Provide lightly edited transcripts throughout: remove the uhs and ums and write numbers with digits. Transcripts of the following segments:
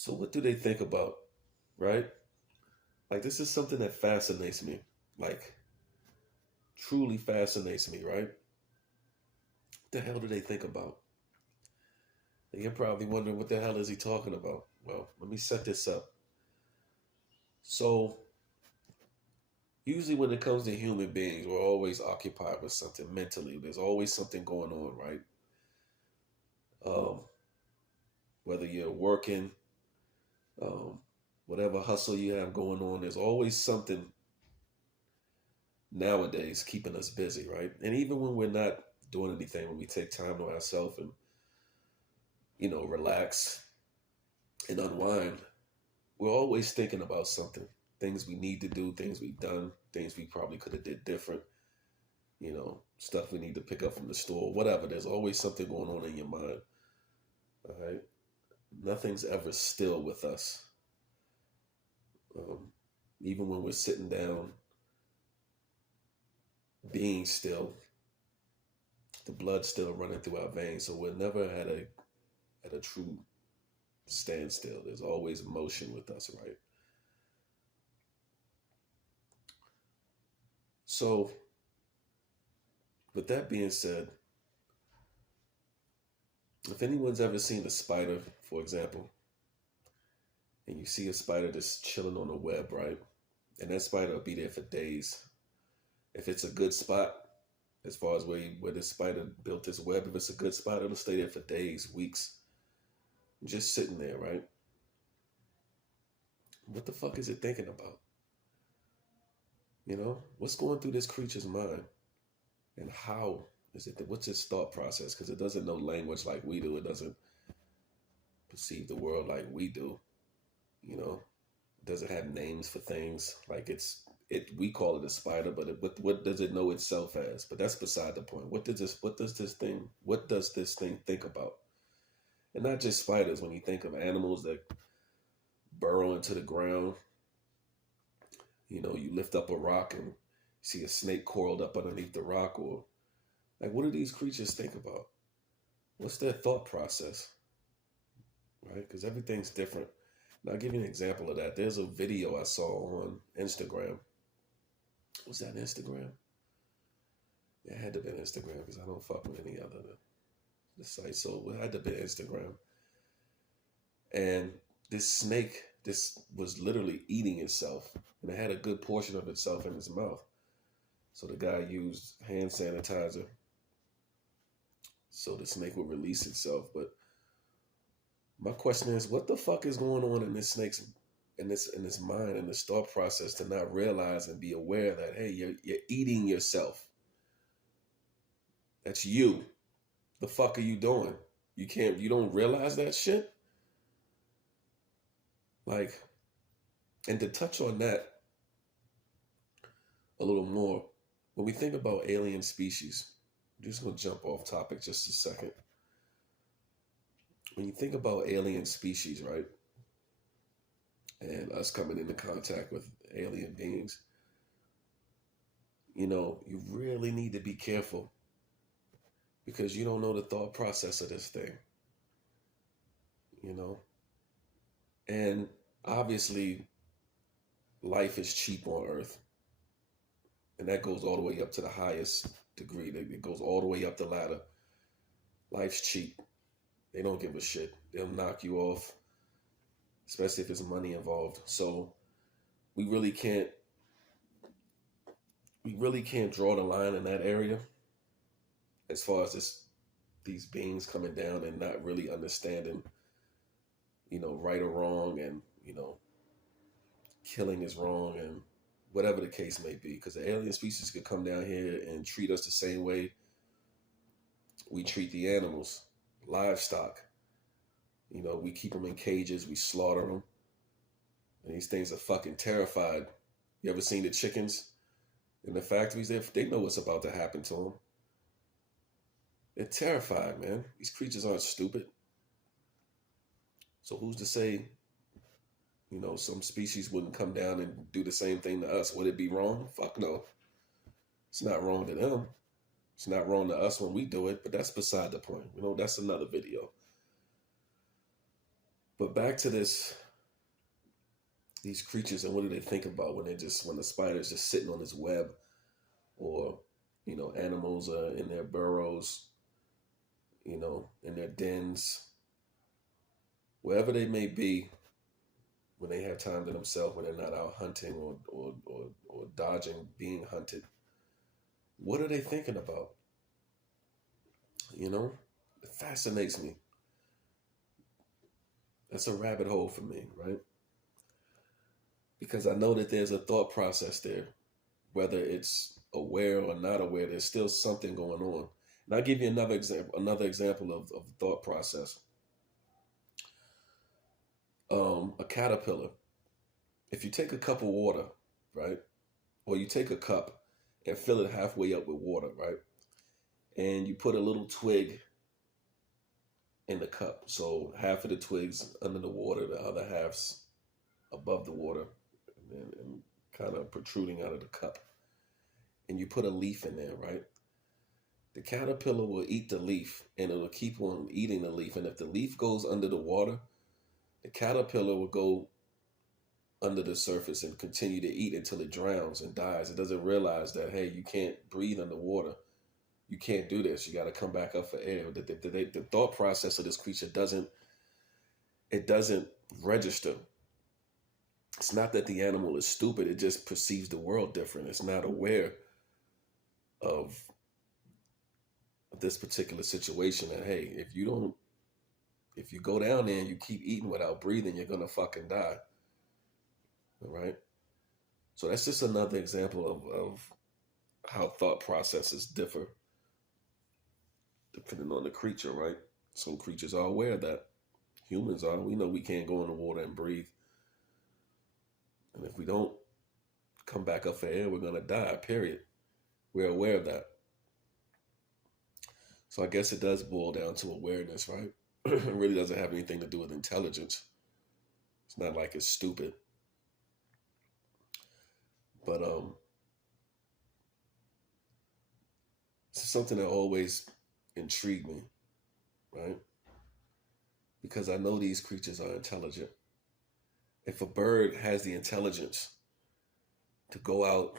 So what do they think about, right? Like this is something that fascinates me. Like truly fascinates me, right? What the hell do they think about? And you're probably wondering what the hell is he talking about? Well, let me set this up. So usually when it comes to human beings, we're always occupied with something mentally. There's always something going on, right? Um, whether you're working, um, whatever hustle you have going on, there's always something nowadays keeping us busy, right? And even when we're not doing anything, when we take time to ourselves and relax and unwind, we're always thinking about something, things we need to do, things we've done, things we probably could have did different, stuff we need to pick up from the store, whatever. There's always something going on in your mind. All right, nothing's ever still with us. Um, Even when we're sitting down, being still, the blood's still running through our veins. So we're never at a true standstill. There's always motion with us, right? So, with that being said, if anyone's ever seen a spider, for example, and you see a spider just chilling on a web, right? And that spider will be there for days. If it's a good spot, as far as where the spider built its web, if it's a good spot, it'll stay there for days, weeks, just sitting there, right? What the fuck is it thinking about? What's going through this creature's mind? And how is it what's its thought process? Because it doesn't know language like we do. It doesn't perceive the world like we do. It doesn't have names for things. Like we call it a spider, but what does it know itself as? But that's beside the point. What does this thing think about? And not just spiders. When you think of animals that burrow into the ground, you lift up a rock and see a snake coiled up underneath the rock, or like, what do these creatures think about? What's their thought process, right? Because everything's different. And I'll give you an example of that. There's a video I saw on Instagram. Was that Instagram? Yeah, it had to be Instagram because I don't fuck with any other the site. So it had to be Instagram. And this snake, this was literally eating itself, and it had a good portion of itself in its mouth. So the guy used hand sanitizer so the snake would release itself. But my question is, what the fuck is going on in this snake's in this mind and this thought process to not realize and be aware that, hey, you're eating yourself. That's you. The fuck are you doing? You don't realize that shit? Like, and to touch on that a little more, when we think about alien species, I'm just gonna jump off topic just a second. When you think about alien species, right? And us coming into contact with alien beings, you really need to be careful because you don't know the thought process of this thing, you know? And obviously, life is cheap on Earth. And that goes all the way up to the highest degree. It goes all the way up the ladder. Life's cheap. They don't give a shit. They'll knock you off, especially if there's money involved. So we really can't draw the line in that area as far as these beings coming down and not really understanding, right or wrong, and killing is wrong, and whatever the case may be. Because the alien species could come down here and treat us the same way we treat the animals, livestock. We keep them in cages, we slaughter them, and these things are fucking terrified. You ever seen the chickens in the factories? They know what's about to happen to them. They're terrified, man. These creatures aren't stupid. So who's to say, some species wouldn't come down and do the same thing to us? Would it be wrong? Fuck no. It's not wrong to them. It's not wrong to us when we do it, but that's beside the point. That's another video. But back to these creatures, and what do they think about when the spider's just sitting on this web, or animals are in their burrows, in their dens, wherever they may be, when they have time to themselves, when they're not out hunting or dodging being hunted. What are they thinking about? It fascinates me. That's a rabbit hole for me, right? Because I know that there's a thought process there, whether it's aware or not aware. There's still something going on. And I'll give you another example of thought process. A caterpillar. If you take a cup of water, right, or you take a cup and fill it halfway up with water, right, and you put a little twig in the cup, so half of the twigs under the water, the other half's above the water, and kind of protruding out of the cup, and you put a leaf in there, right? The caterpillar will eat the leaf, and it'll keep on eating the leaf. And if the leaf goes under the water, the caterpillar will go under the surface and continue to eat until it drowns and dies. It doesn't realize that, hey, you can't breathe underwater. You can't do this. You got to come back up for air. The thought process of this creature doesn't register. It's not that the animal is stupid. It just perceives the world different. It's not aware of this particular situation. That, hey, if you go down there and you keep eating without breathing, you're gonna fucking die. All right. So that's just another example of how thought processes differ depending on the creature, right? Some creatures are aware of that. Humans are. We know we can't go in the water and breathe. And if we don't come back up for air, we're going to die, period. We're aware of that. So I guess it does boil down to awareness, right? It really doesn't have anything to do with intelligence. It's not like it's stupid. But it's something that always intrigued me, right? Because I know these creatures are intelligent. If a bird has the intelligence to go out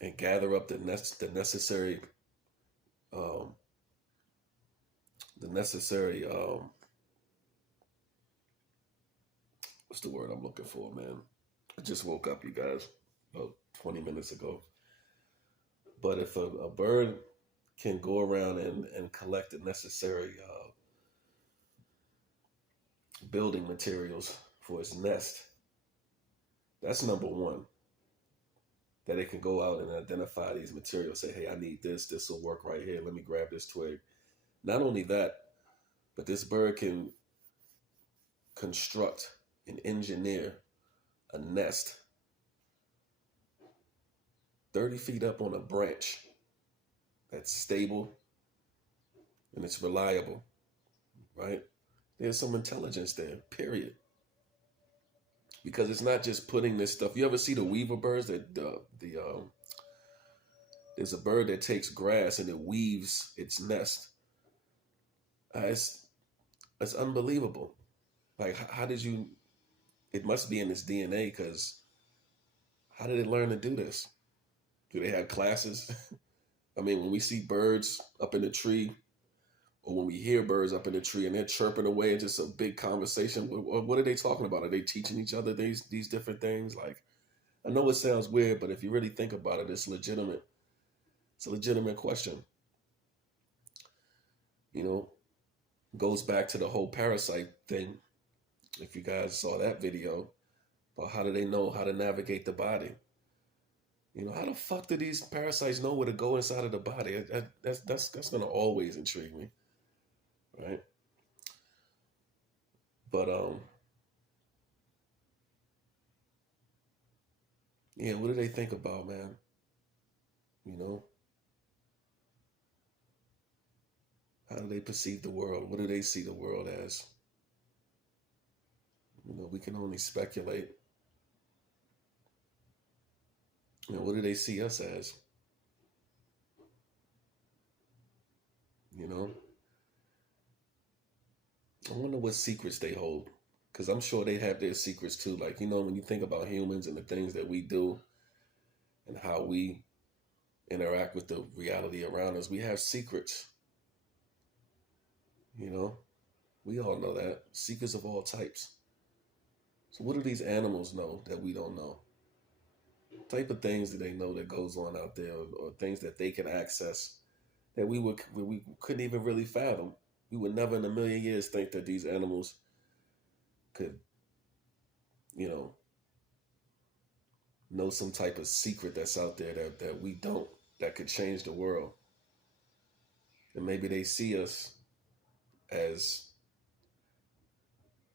and gather up the necessary what's the word I'm looking for, man? I just woke up, you guys, about 20 minutes ago. But if a bird can go around and collect the necessary building materials for its nest, that's number one. That it can go out and identify these materials, say, hey, I need this will work right here, let me grab this twig. Not only that, but this bird can construct and engineer a nest 30 feet up on a branch that's stable and it's reliable, right? There's some intelligence there, period. Because it's not just putting this stuff. You ever see the weaver birds? There's a bird that takes grass and it weaves its nest. It's unbelievable. Like, how did you? It must be in its DNA, because how did it learn to do this? Do they have classes? I mean, when we see birds up in the tree, or when we hear birds up in the tree and they're chirping away, and just a big conversation, what are they talking about? Are they teaching each other these different things? Like, I know it sounds weird, but if you really think about it, it's legitimate. It's a legitimate question. Goes back to the whole parasite thing. If you guys saw that video, about how do they know how to navigate the body? How the fuck do these parasites know where to go inside of the body? That's gonna always intrigue me, right? But yeah, what do they think about, man? How do they perceive the world? What do they see the world as? We can only speculate. What do they see us as? I wonder what secrets they hold. because I'm sure they have their secrets too. Like, when you think about humans and the things that we do and how we interact with the reality around us, we have secrets. You know, we all know that. Secrets of all types. So what do these animals know that we don't know? What type of things do they know that goes on out there, or things that they can access that we couldn't even really fathom? We would never in a million years think that these animals could, you know some type of secret that's out there that we don't, that could change the world. And maybe they see us as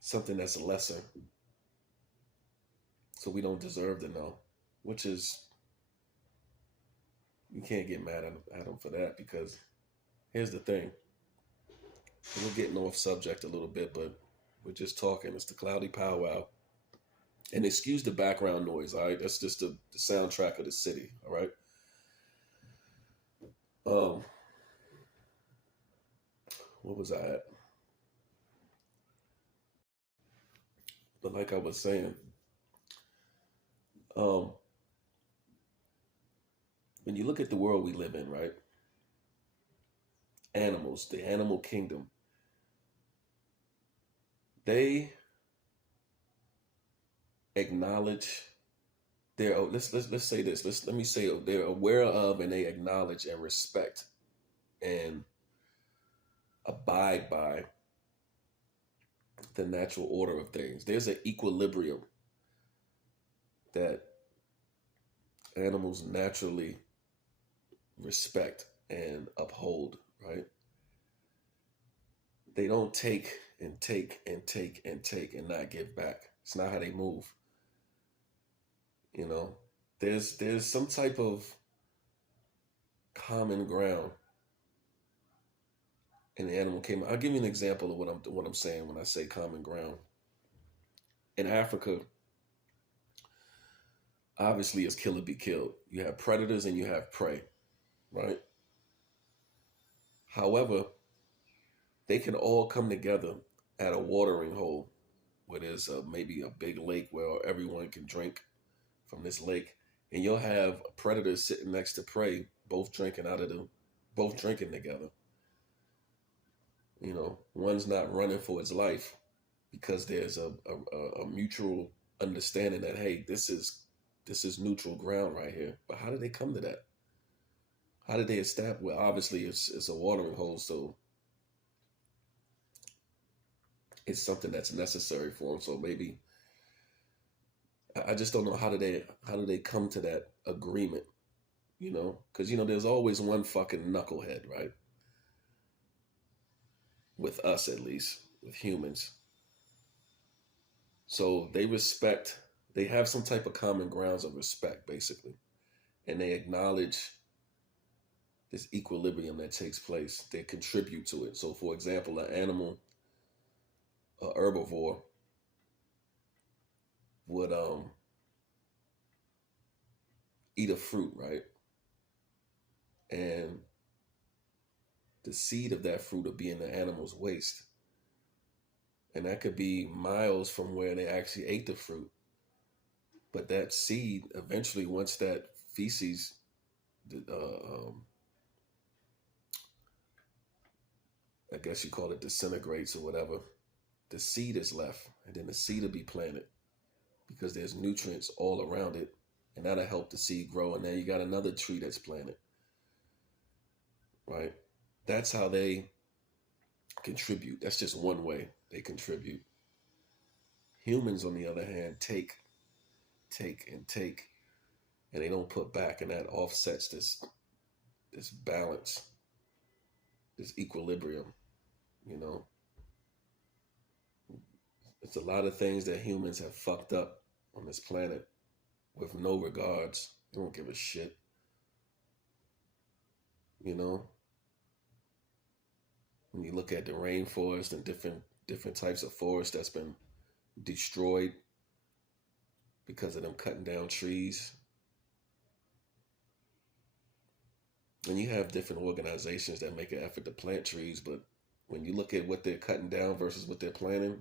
something that's lesser, so we don't deserve to know, which is, you can't get mad at them for that, because here's the thing. We're getting off subject a little bit, but we're just talking. It's the Cloudy Powwow. And excuse the background noise, all right? That's just the soundtrack of the city, all right? Um, what was I at? But like I was saying, um, when you look at the world we live in, right? Animals, the animal kingdom, they acknowledge they're, let's say this. Let me say, they're aware of, and they acknowledge and respect and abide by the natural order of things. There's an equilibrium that animals naturally respect and uphold, right? They don't take and take and take and take and not give back. It's not how they move. You know, there's some type of common ground in the animal kingdom. I'll give you an example of what I'm saying when I say common ground. In Africa, obviously it's kill or be killed. You have predators and you have prey, right? However, they can all come together at a watering hole where there's maybe a big lake where everyone can drink from this lake, and you'll have a predator sitting next to prey, both drinking together. One's not running for its life because there's a mutual understanding that, hey, this is neutral ground right here. But how did they come to that? How did they establish? Well, obviously it's a watering hole, so it's something that's necessary for them. So maybe I just don't know, how do they come to that agreement? Because there's always one fucking knucklehead, right? With us, at least, with humans. So they have some type of common grounds of respect, basically, and they acknowledge this equilibrium that takes place. They contribute to it. So, for example, an animal, a herbivore, would eat a fruit, right? And the seed of that fruit will be in the animal's waste. And that could be miles from where they actually ate the fruit. But that seed, eventually, once that feces, I guess you call it, disintegrates or whatever, the seed is left. And then the seed will be planted because there's nutrients all around it. And that'll help the seed grow. And then you got another tree that's planted, right? That's how they contribute. That's just one way they contribute. Humans, on the other hand, take, and take, and they don't put back, and that offsets this balance, this equilibrium. You know, it's a lot of things that humans have fucked up on this planet with no regards. They don't give a shit. You know, when you look at the rainforest and different types of forest that's been destroyed because of them cutting down trees. And you have different organizations that make an effort to plant trees, but when you look at what they're cutting down versus what they're planting,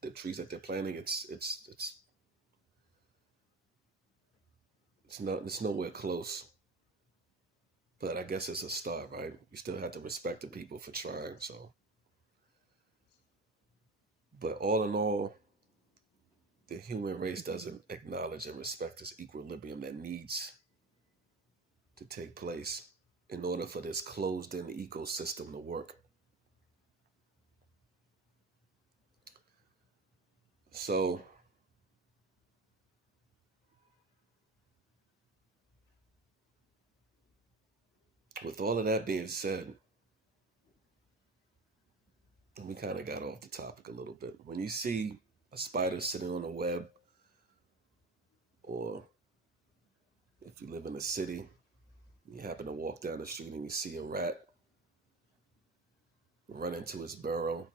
the trees that they're planting, it's nowhere close. But I guess it's a start, right? You still have to respect the people for trying. So, but all in all, the human race doesn't acknowledge and respect this equilibrium that needs to take place in order for this closed-in ecosystem to work. So, with all of that being said, we kind of got off the topic a little bit. When you see a spider sitting on a web, or if you live in a city, you happen to walk down the street and you see a rat run into its burrow.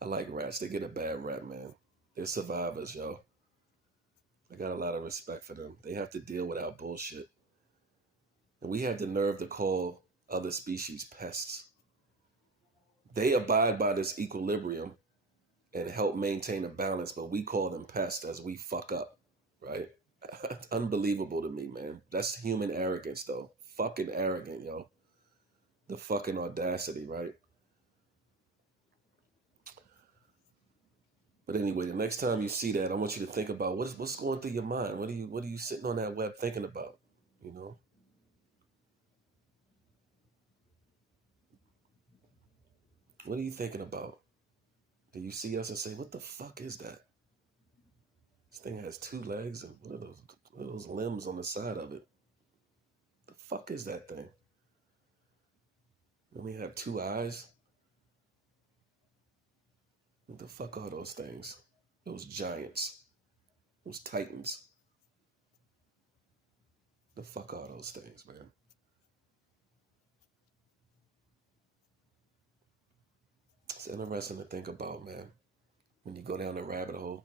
I like rats. They get a bad rap, man. They're survivors, yo. I got a lot of respect for them. They have to deal with our bullshit. And we have the nerve to call other species pests. They abide by this equilibrium and help maintain a balance, but we call them pests as we fuck up, right? Unbelievable to me, man. That's human arrogance, though. Fucking arrogant, yo. The fucking audacity, right? But anyway, the next time you see that, I want you to think about what's going through your mind. What are you sitting on that web thinking about? You know? What are you thinking about? Do you see us and say, what the fuck is that? This thing has two legs and what are those limbs on the side of it? The fuck is that thing? Let me have two eyes. What the fuck are those things? Those giants. Those titans. The fuck are those things, man? It's interesting to think about, man. When you go down the rabbit hole,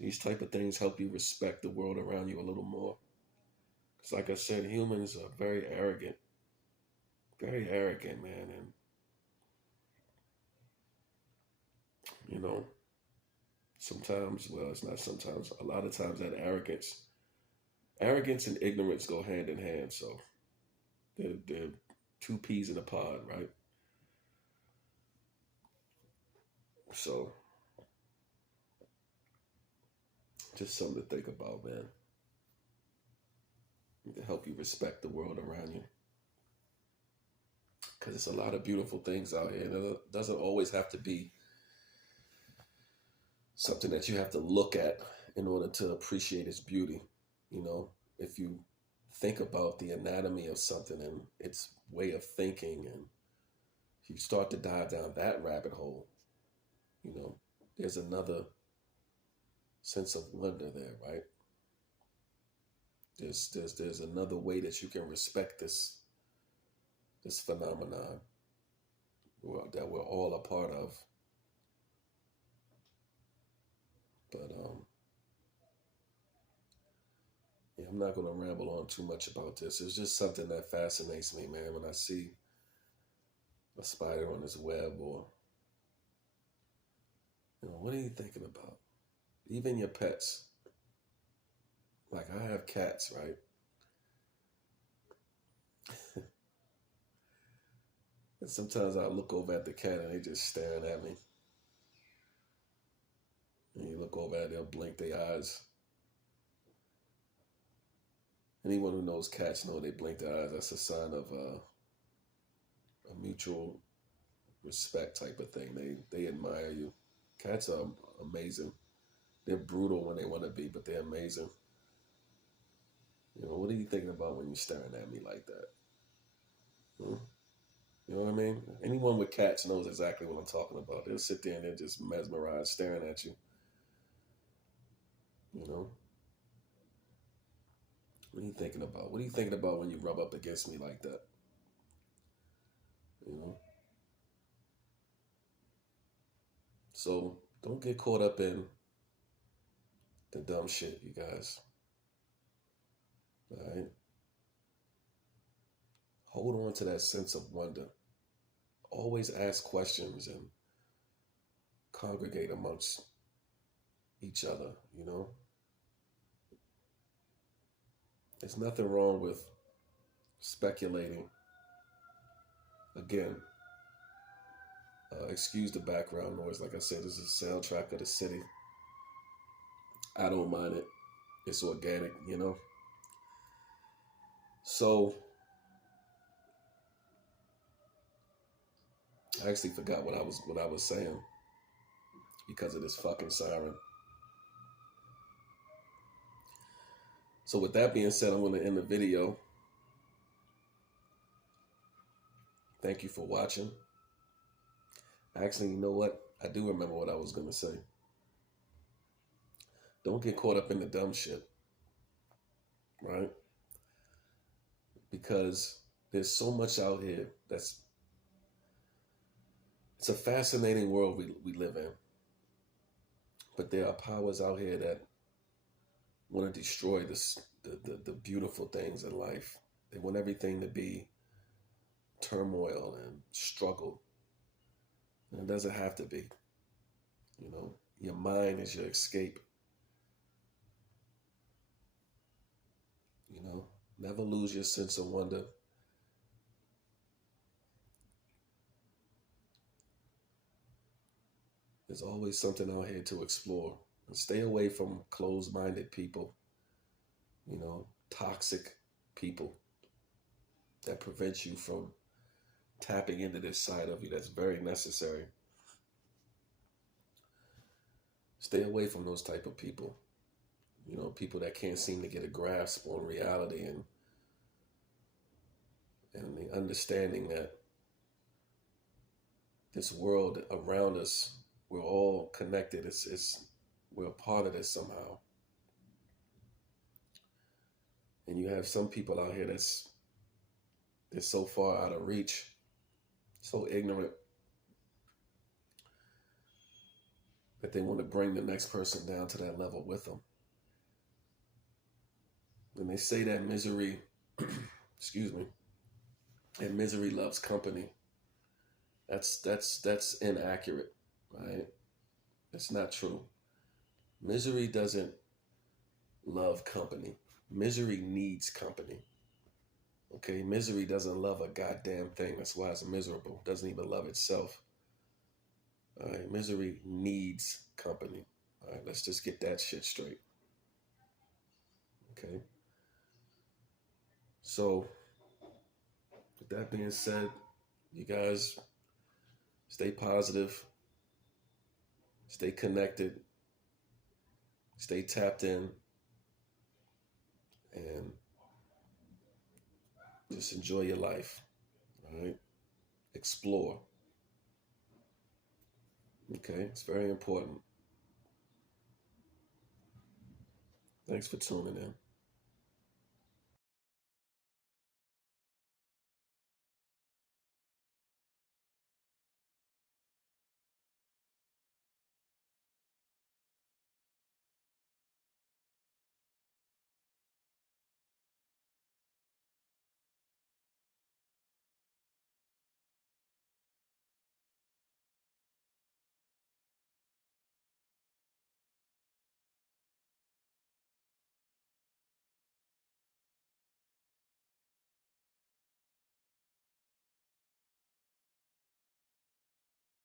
these type of things help you respect the world around you a little more. Because like I said, humans are very arrogant, man. And, you know, sometimes, well, it's not sometimes, a lot of times that arrogance and ignorance go hand in hand. So they're two peas in a pod, right? So just something to think about, man. To help you respect the world around you. Because it's a lot of beautiful things out here. And it doesn't always have to be something that you have to look at in order to appreciate its beauty. You know, if you think about the anatomy of something and its way of thinking, and if you start to dive down that rabbit hole, you know, there's another sense of wonder there, right? There's another way that you can respect this phenomenon that we're all a part of. But yeah, I'm not gonna ramble on too much about this. It's just something that fascinates me, man, when I see a spider on this web, or what are you thinking about? Even your pets. Like I have cats, right? And sometimes I look over at the cat and they just staring at me. And you look over at it, they'll blink their eyes. Anyone who knows cats know they blink their eyes. That's a sign of a mutual respect type of thing. They admire you. Cats are amazing. They're brutal when they want to be, but they're amazing. What are you thinking about when you're staring at me like that? Hmm? You know what I mean? Anyone with cats knows exactly what I'm talking about. They'll sit there and they're just mesmerized, staring at you. You know? What are you thinking about? What are you thinking about when you rub up against me like that? You know? So don't get caught up in the dumb shit, you guys. All right? Hold on to that sense of wonder. Always ask questions and congregate amongst each other, you know? There's nothing wrong with speculating. Again, excuse the background noise. Like I said, this is a soundtrack of the city. I don't mind it. It's organic, you know? So, I actually forgot what I was saying because of this fucking siren. So with that being said, I'm going to end the video. Thank you for watching. Actually, you know what? I do remember what I was going to say. Don't get caught up in the dumb shit, right? Because there's so much out here it's a fascinating world we live in. But there are powers out here that want to destroy the beautiful things in life. They want everything to be turmoil and struggle. And it doesn't have to be. You know, your mind is your escape. You know, never lose your sense of wonder. There's always something out here to explore. And stay away from closed-minded people, you know, toxic people that prevent you from tapping into this side of you that's very necessary. Stay away from those type of people. You know, people that can't seem to get a grasp on reality and the understanding that this world around us, we're all connected. We're a part of this somehow. And you have some people out here they're so far out of reach, so ignorant, that they want to bring the next person down to that level with them. And they say that misery, excuse me, and misery loves company. That's inaccurate, right? That's not true. Misery doesn't love company. Misery needs company. Okay, misery doesn't love a goddamn thing. That's why it's miserable. It doesn't even love itself. All right, misery needs company. All right, let's just get that shit straight. Okay. So, with that being said, you guys stay positive, stay connected, stay tapped in, and just enjoy your life. All right. Explore. Okay. It's very important. Thanks for tuning in.